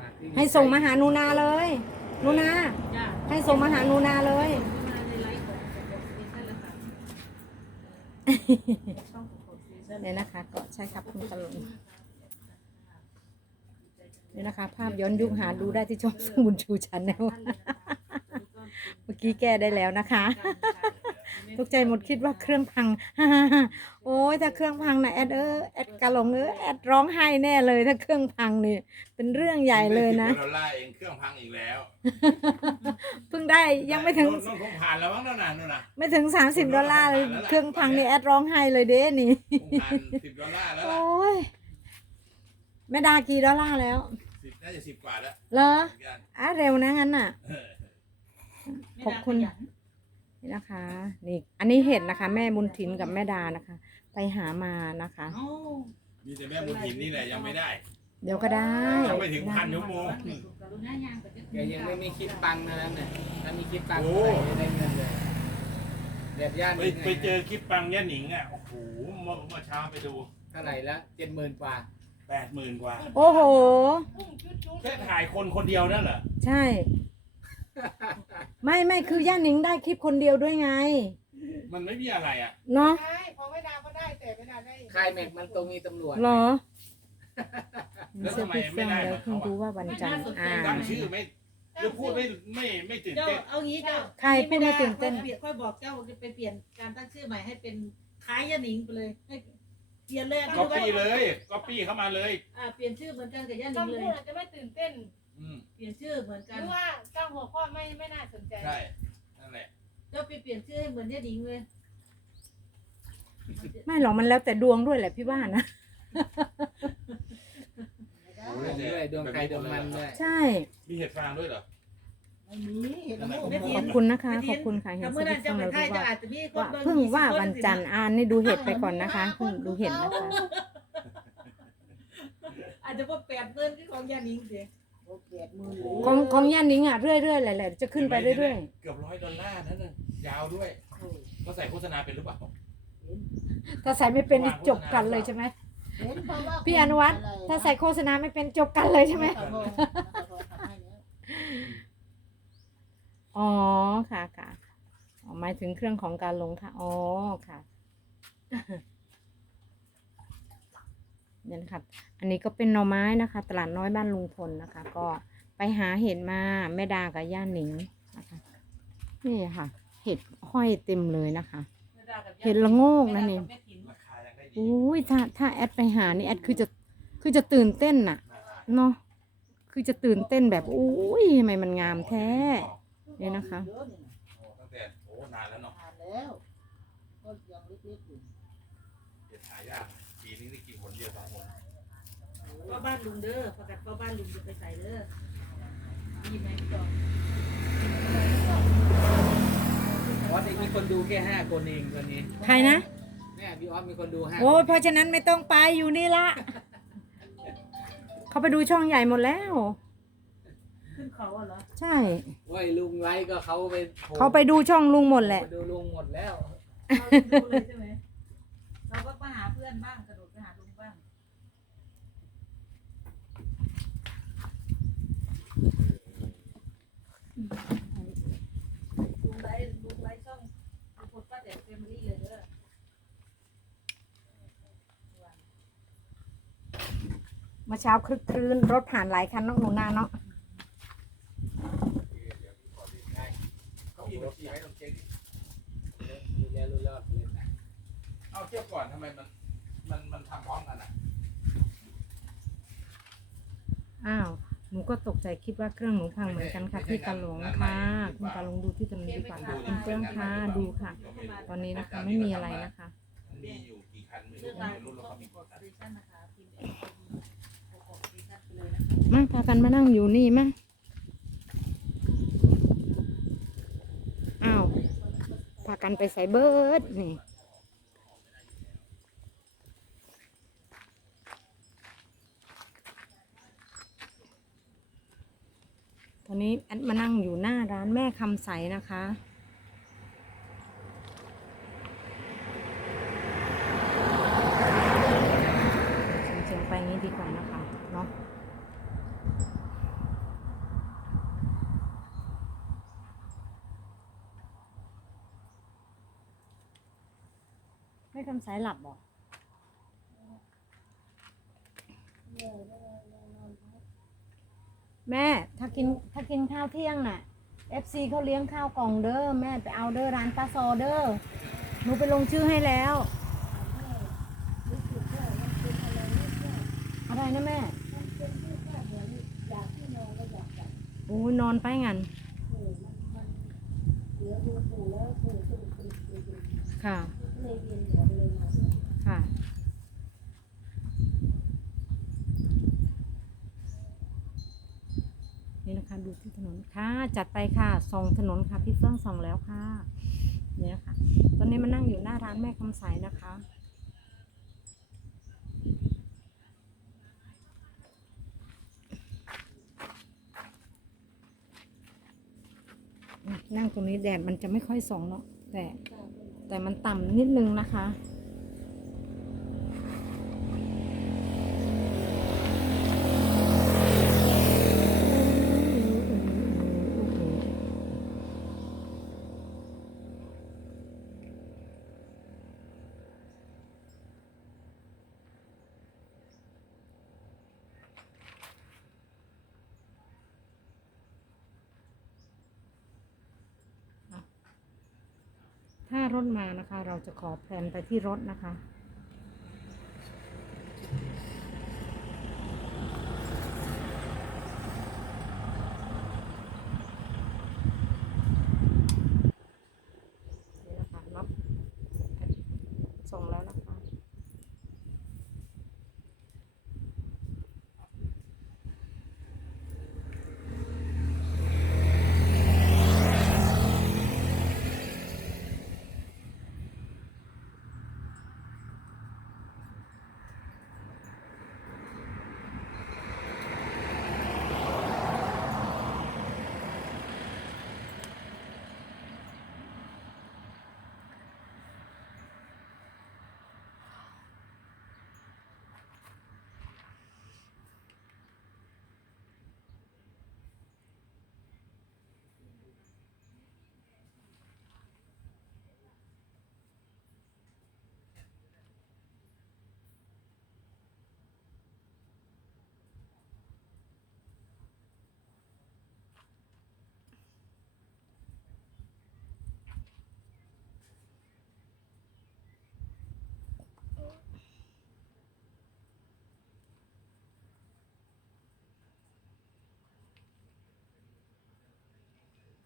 มาที่ให้ส่งมาหาหนูนาเลยหนูนาจ้าให้ส่งมาหาหนูนาเลยมาในไลฟ์ของของสเตชันแล้วค่ะช่องของสเตชันเนี่ยนะคะก็ใช่ครับคุณกะลงเนี่ยนะคะ ภาพย้อนยุคหาดูได้ที่ช่องสมุนชูชันแนลเมื่อกี้แก้ได้แล้วนะคะ ตกใจหมดคิดว่าเครื่องพัง โอ้ยถ้าเครื่องพังนะแอดเออแอดกะหลงเออแอดร้องไห้แน่เลย ถ้าเครื่องพังนี่เป็นเรื่องใหญ่เลยนะ ดอลลาร์เองเครื่องพังอีกแล้วเพิ่งได้ยังไม่ถึงโน่นคงผ่านแล้วมั้งนั่นน่ะนู่นน่ะไม่ถึง 30 ดอลลาร์เลยเครื่องพังนี่แอดร้องไห้เลยเด้นี่ คงผ่านสิบดอลลาร์แล้วโอล่ะ้ยแม่ดากี่ดอลลาร์แล้ว สิบน่าจะสิบกว่าแล้วเหรอเหมือนกันอะเร็วนะงั้นน่ะเออขอบคุณนี่นะคะนี่อันนี้เห็ดนะคะ แม่บุญถินกับแม่ดานะคะ ไปหามานะคะเอ้ามีแต่แม่บุญหินนี่แหละยังไม่ได้ เดี๋ยวก็ได้ยังไม่ถึงพันชั่วโมงกรุณายางกับแกยังไม่มีคลิปปังนะนั่นน่ะถ้ามีคลิปปังโอ้จะได้เงินเลยเด็ดย่านไปไปเจอคลิปปังย่าหนิงอะ โอ้โหเมื่อเมื่อเช้าไปดูเท่าไหร่ละเจ็ดหมื่นกว่าแปดหมื่นกว่าโอ้โห แค่ถ่ายคนคนเดียวนั่นเหรอใช่ ไม่ไม่คือย่าหนิงได้คลิปคนเดียวด้วยไง มันไม่มีอะไรอะ เนาะใช่ของไม่ดาก็ได้แต่ไม่ดาได้ค่ายแม็กมันตรงมีตำรวจ เหรอแล้วเสื้อทำไมปิดเสื้ไม่อได้แล้วกับเพิ่งเขารู้อะว่าวันจันทร์อ่า ตั้งชื่อไม่หรือพูดไม่ไม่ไม่ตื่นเจ้าเต้นเอางี้เจ้าใครพูดไม่ตื่นเต้น ค่อยเปลี่ยนค่อยบอกเจ้าจะไปเปลี่ยนการตั้งชื่อใหม่ให้เป็นคล้ายยาหนิงไปเลยให้เปลี่ยนเลยก็ปี้เลยก็ปี้เข้ามาเลย อ่าเปลี่ยนชื่อเหมือนกันกับยาหนิต้องงเลพูยดอาจจะไม่ตื่นเต้น อืมเปลี่ยนชื่อเหมือนหกันรือว่าตั้งหัวข้อไม่ไม่น่าสนใจ ใช่นั่นแหละเจ้าไปเปลี่ยนชื่อให้เหมือนยาหนิงเลยไม่หรอกมันแล้วแต่ดวงด้วยแหละพี่ว่านะโอ้ยด้วยดวงใครดวงมันด้วย ใช่ มีเห็ดฟางด้วยเหรอ ไม่มีเห็นแล้วไม่มีขอบคุณนะคะ ขอบคุณค่ะเห็แต่นสเมื่อวินั้ตนช์เจ้าของไปเราไทยด้วยเจ้าว่าอาจจะมีคนว่าเบิ่งเพิ่งยี่สิบว่าควันจันทร์อ่านนี่ดูเห็ดไปก่อนนะคะเพิ่งดูเห็ดนะคะอาจจะว่าแปดเงินที่ของยาหนิงเสีย ของของย่านิงอะเรื่อยๆแหละๆจะขึ้นไปเรื่อยเกือบร้อยดอลลาร์นั่นน่ะยาวด้วยเขาใส่โฆษณาเป็นหรือเปล่าๆ ถ้าใส่ไม่เป็นนี่จบกันเลยใช่ไหมพี่อนุวัฒน์ ถ้าใส่โฆษณาไม่เป็นจบกันเลยใช่ไหมอ๋อค่ะค่ะอ๋อหมายถึงเครื่องของการลงค่ะ อ๋อค่ะ เนี่ยนะคะอันนี้ก็เป็นหน่อไม้นะคะ ตลาดน้อยบ้านลุงพลนะคะ ก็ไปหาเห็ดมาแม่ดากับย่าหนิงนะคะนี่ค่ะ เห็ดห้อยเต็มเลยนะคะ เห็ดละโงกนะนี่ราคายังได้ดีอุ้ยถ้าถ้าแอดไปหานี่แอดคือจะคือจะตื่นเต้นน่ะเนาะคือจะตื่นเต้นแบบอุ้ยทำไมมันงามแท้เนี่ยนะคะโอ้ตั้งแต่โอ้นานแล้วเนาะแล้วก็ยังเล็กๆอยู่เห็ดหายากปี นี้ได้กินคนเดียวสองคนพ่อบ้านลุงเด้อประกาศพ่อบ้านลุงจะไปใส่เด้อดีไหมพี่จอมออสเองมีคนดูแค่ห้าคนเองตอนนี้ใครนะ เนี่ยพี่ออสมีคนดูห้าโอ้ยเพราะฉะนั้นไม่ต้องไปอยู่นี่ละ เขาไปดูช่องใหญ่หมดแล้ว ขึ้นเขาอะเหรอใช่ โอ้ยลุงไลฟ์ก็เขาไปโผล่เขาไปดูช่องลุงหมดแหละ ดูลุงหมดแล้ว เราดูเลยใช่ไหมเราก็มาหาเพื่อนบ้างกระโดดไปหาลุงบ้างลุงไลฟ์ลุงไลฟ์ช่องลุงพลป้าแตนเฟมิลี่เลยเด้อ เมื่อเช้าคลึกครื้นรถผ่านหลายคันน้องหนูนาเนาะเขามีบัญชีไหมลองเช็คดิดูแลรู้รอดเลยนะเอาเทียบก่อนทำไมมันมันมันทำพร้อมกันอะอ้าวหนูก็ตกใจคิดว่าเครื่องหนูพังเหมือนกันค่ะพี่กะหลงค่ะคุณกะหลงดูที่ตรงนี้ดีกว่าค่ะคุณเพื่อนค่ะดูค่ะ ตอนนี้นะคะไม่มีอะไรนะคะมันมีอยู่กี่คันไม่เลืรู้อกไม่รายรู้แล้วช่อเขางมีกกี่ดคัน มาพากันมานั่งอยู่นี่มาอ้าวพากันไปใส่เบิร์ดนี่ตอนนี้แอดมานั่งอยู่หน้าร้านแม่คำใสนะคะเฉียงๆไปงี้ดีกว่านะคะ คำสายหลับบ่แม่ ถ้ากินถ้ากินข้าวเที่ยงน่ะ FC เขาเลี้ยงข้าวกล่องเด้อแม่ไปเอาเด้อร้านป้าซอเด้อหนูไปลงชื่อให้แล้วอะไรนะแม่โอ้ยนอนไปงั้นค่ะ ค่ะ นี่นะคะดูที่ถนนค่ะ จัดไปค่ะส่องถนนค่ะ พี่เฟื่องส่องแล้วค่ะเนี่ยค่ะ ตอนนี้มานั่งอยู่หน้าร้านแม่คำใสนะคะนั่งตรงนี้แดดมันจะไม่ค่อยส่องเนาะแต่ แต่มันต่ำนิดนึงนะคะ ถ้ารถมานะคะ เราจะขอแพลนไปที่รถนะคะ